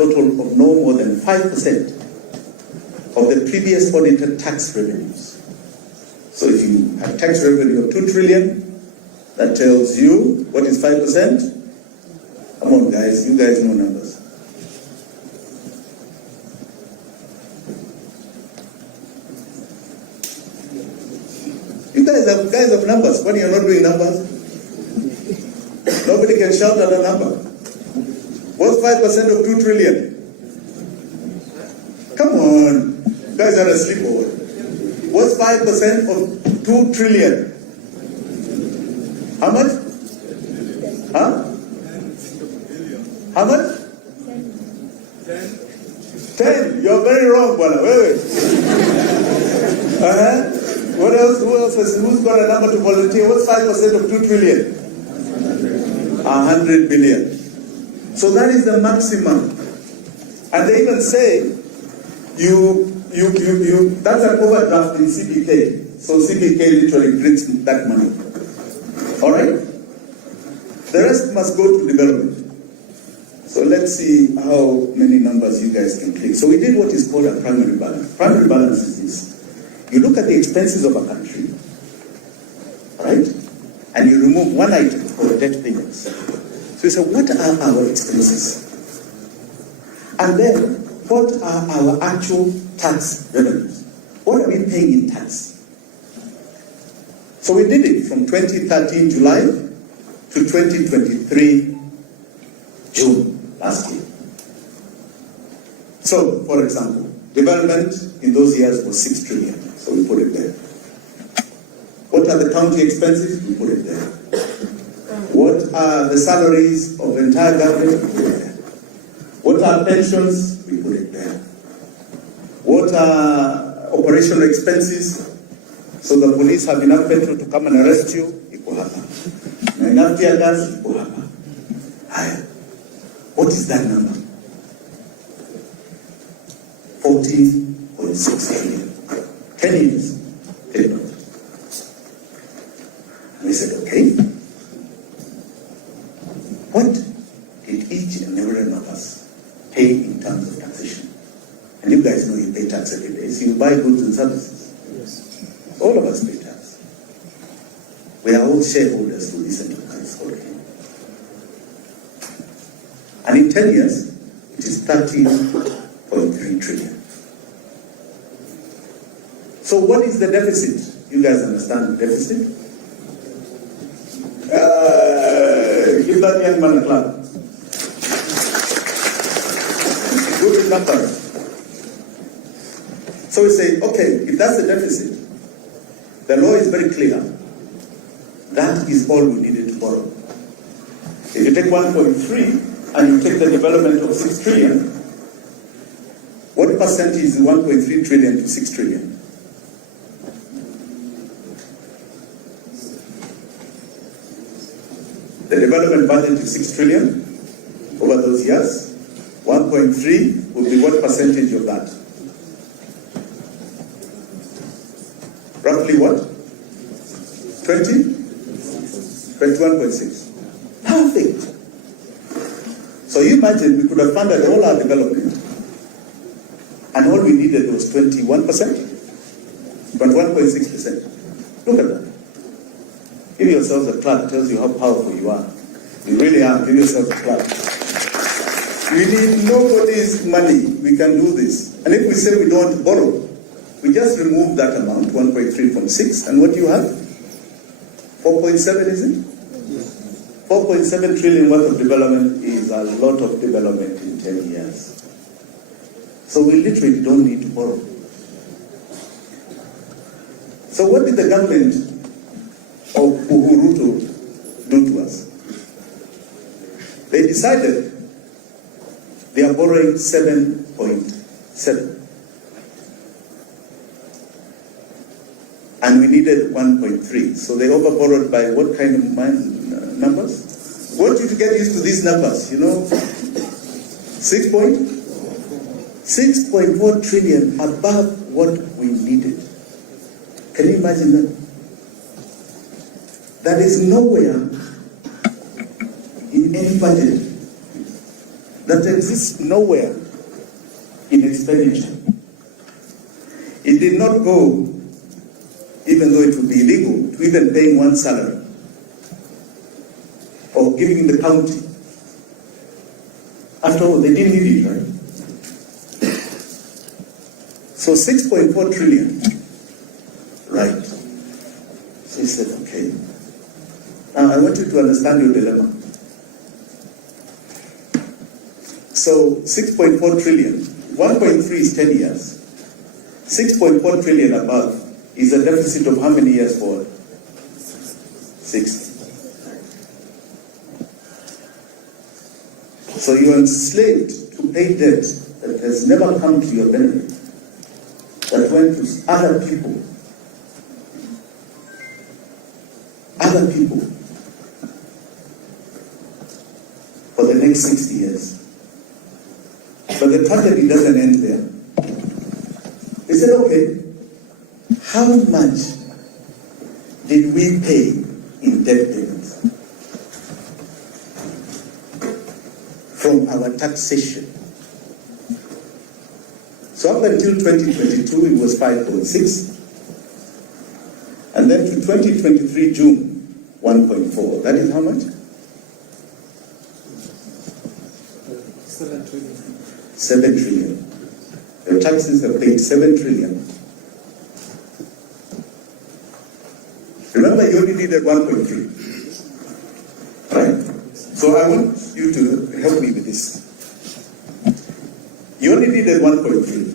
total of no more than 5% of the previous audited tax revenues. So if you have tax revenue of 2 trillion, that tells you what is 5%? Come on guys, you guys know numbers. You guys have numbers. When you're not doing numbers, nobody can shout at a number. What's 5% of 2 trillion? Come on. You guys are asleep over. What's 5% of 2 trillion? How much? Huh? How much? 10. You're very wrong, Bwana. Wait. What else? Who's got a number to volunteer? What's 5% of 2 trillion? 100 billion. So that is the maximum. And they even say that's an overdraft in CBK. So CBK literally prints that money. All right? The rest must go to development. So let's see how many numbers you guys can click. So we did what is called a primary balance. Primary balance is this. You look at the expenses of a country, right? And you remove one item for debt payments. So you say, what are our expenses? And then, what are our actual tax revenues? What are we paying in tax? So we did it from 2013 July to 2023 June last year. So, for example, development in those years was 6 trillion. So we put it there. What are the county expenses? We put it there. What are the salaries of the entire government? We put it there. What are pensions? We put it there. What are operational expenses? So the police have enough petrol to come and arrest you? Iko hapa. Na enough tear gas? Iko hapa. Haya. What is that number? 14.6 trillion. 10 years. And we said, okay. What did each and every one of us pay in terms of taxation? And you guys know you pay tax every day. So you buy goods and services. Yes. All of us pay tax. We are all shareholders to this enterprise already. And in 10 years, it is 13.3 trillion. So what is the deficit? You guys understand the deficit? Give that young man a clap. Good numbers. So we say, okay, if that's the deficit, the law is very clear. That is all we needed to borrow. If you take 1.3 and you take the development of 6 trillion, what percentage is 1.3 trillion to 6 trillion? The development budget is 6 trillion over those years. 1.3 would be what percentage of that? Roughly what? 20? 21.6. Perfect. So you imagine we could have funded all our development and all we needed was 21%, but 1.6%. Look at that. Give yourselves a clap. It tells you how powerful you are. You really are. Give yourselves a clap. We need nobody's money. We can do this. And if we say we don't want to borrow, we just remove that amount, 1.3 from 6, and what do you have? 4.7, is it? 4.7 trillion worth of development is a lot of development in 10 years. So we literally don't need to borrow. So what did the government of Uhuru do to us? They decided they are borrowing 7.7. And we needed 1.3. So they overborrowed by what kind of numbers? I want you to get used to these numbers, 6.4 trillion above what we needed. Can you imagine that? That is nowhere in any budget that exists nowhere in expenditure. It did not go, even though it would be illegal, to even paying one salary or giving the county. After all, they didn't need it, right? So 6.4 trillion, right? So he said, okay. Now I want you to understand your dilemma. So 6.4 trillion, 1.3 is 10 years. 6.4 trillion above is a deficit of how many years forward? 60. So you are enslaved to pay debt that has never come to your benefit, that went to other people. Other people for the next 60 years. But the tragedy doesn't end there. He said, okay, how much did we pay in debt payments from our taxation? So up until 2022, it was 5.6. And then to 2023 June, 1.4. That is how much? 7 trillion. 7 trillion. The taxes have paid 7 trillion. Remember, you only needed 1.3. Right? So I want you to help me with this. You only needed 1.3.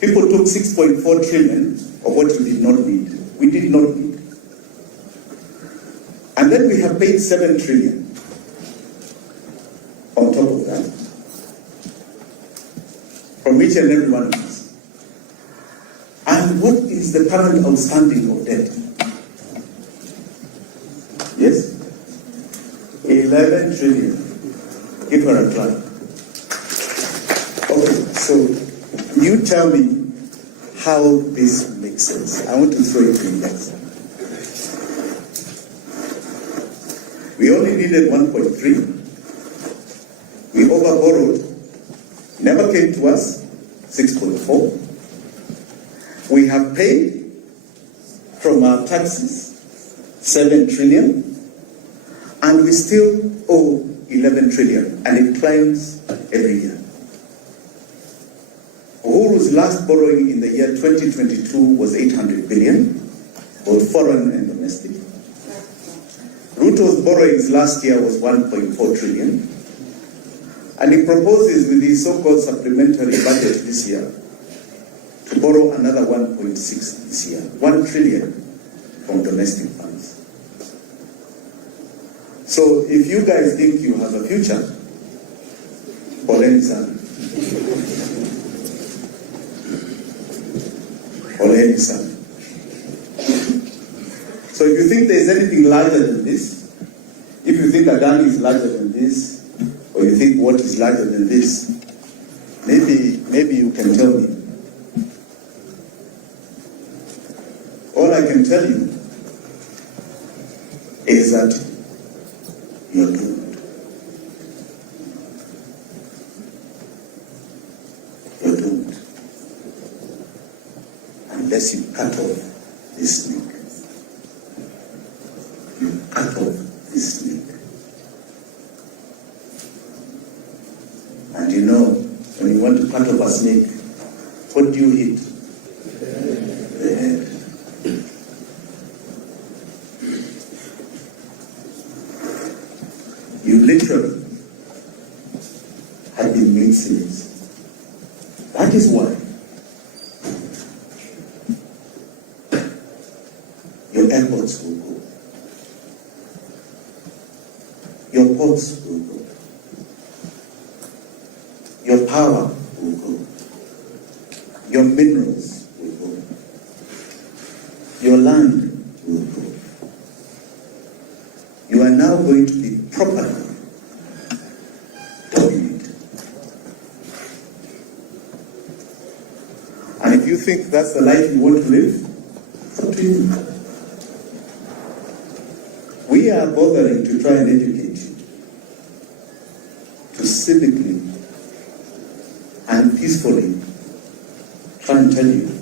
People took 6.4 trillion of what you did not need. We did not need. And then we have paid 7 trillion on top of that, from each and every one of us. And what is the current outstanding of debt? Yes? 11 trillion. Give her a try. Okay, so you tell me how this makes sense. I want to throw it to you guys. We only needed 1.3. We overborrowed, never came to us, 6.4. We have paid from our taxes 7 trillion, and we still owe 11 trillion, and it climbs every year. Uhuru's last borrowing in the year 2022 was 800 billion, both foreign and domestic. Ruto's borrowings last year was 1.4 trillion. And he proposes with his so-called supplementary budget this year to borrow another 1.6 this year, 1 trillion from domestic funds. So if you guys think you have a future, poleni sana. Poleni sana. So if you think there's anything larger than this, if you think Adani is larger than this, or you think what is larger than this, maybe you can tell me. All I can tell you is that you're doomed. You're doomed. Unless you cut off this snake. You cut off this snake. And you know, when you want to cut off a snake, what do you hit? The head. You literally have been made slaves. That is why your airports will go. Your ports will go. Your power will go. Your minerals will go. Your land will go. You are now going to be properly dominated. And if you think that's the life you want to live, it's up to you. We are bothering to try and educate you, to objectively and peacefully try and tell you.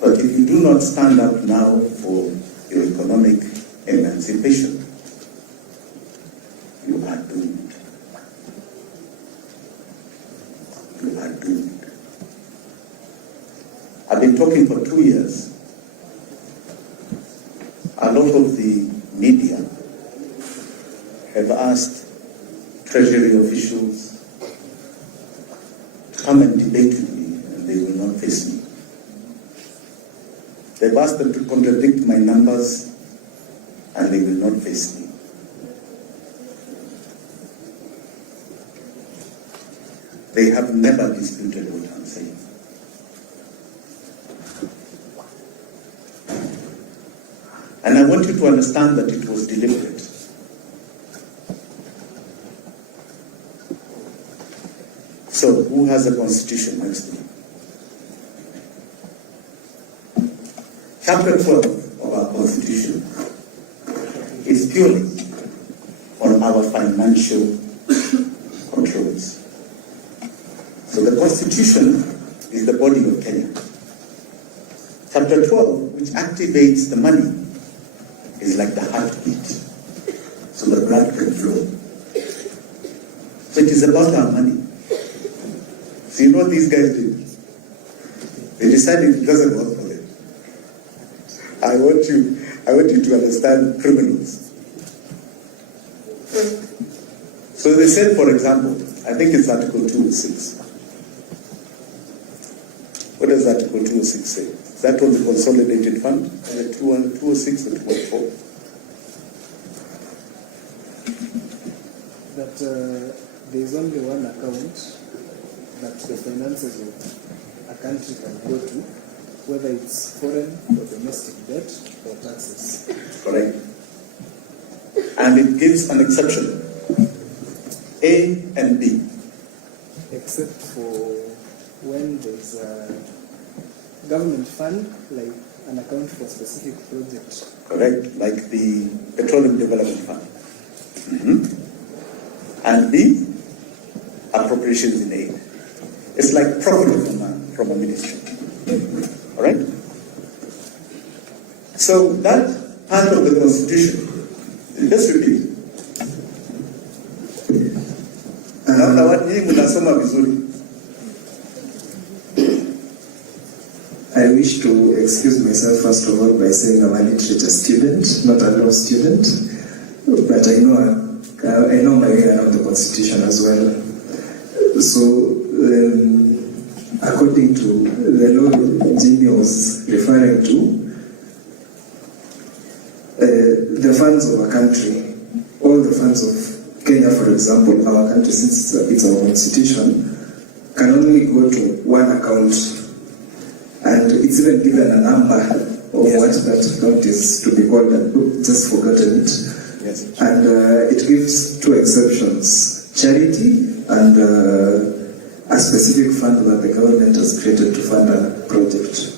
But if you do not stand up now for your economic emancipation, you are doomed. You are doomed. I've been talking for 2 years. A lot of the media have asked Treasury officials to come and debate with me, and they will not face me. They've asked them to contradict my numbers, and they will not face me. They have never disputed what I'm saying. And I want you to understand that it was deliberate. So, who has a constitution next to me? Chapter 12 of our constitution is purely on our financial controls. So the constitution is the body of Kenya. Chapter 12, which activates the money, is like the heartbeat, so the blood can flow. So it is about our money. So you know what these guys did? They decided it doesn't work for them. I want you to understand criminals. So they said, for example, I think it's Article 206. What does Article 206 say? Is that on the consolidated fund? The 206 or 204? That there is only one account that the finances of a country can go to, whether it's foreign or domestic debt or taxes. Correct. And it gives an exception. A and B. Except for when there's a government fund, like an account for specific projects. Correct, like the Petroleum Development Fund. And B, appropriations in aid. It's like profit from a ministry. All right? So that part of the Constitution, let's repeat. Naona watu hii mnasoma vizuri. I wish to excuse myself first of all by saying I'm a literature student, not a law student, but I know my way around the Constitution as well. So, according to the law Jimmy was referring to, the funds of a country, all the funds of Kenya, for example, our country, since it's our constitution, can only go to one account, and it's even given a number of what that account is to be called. I've just forgotten it. Yes. And it gives two exceptions: charity and a specific fund that the government has created to fund a project.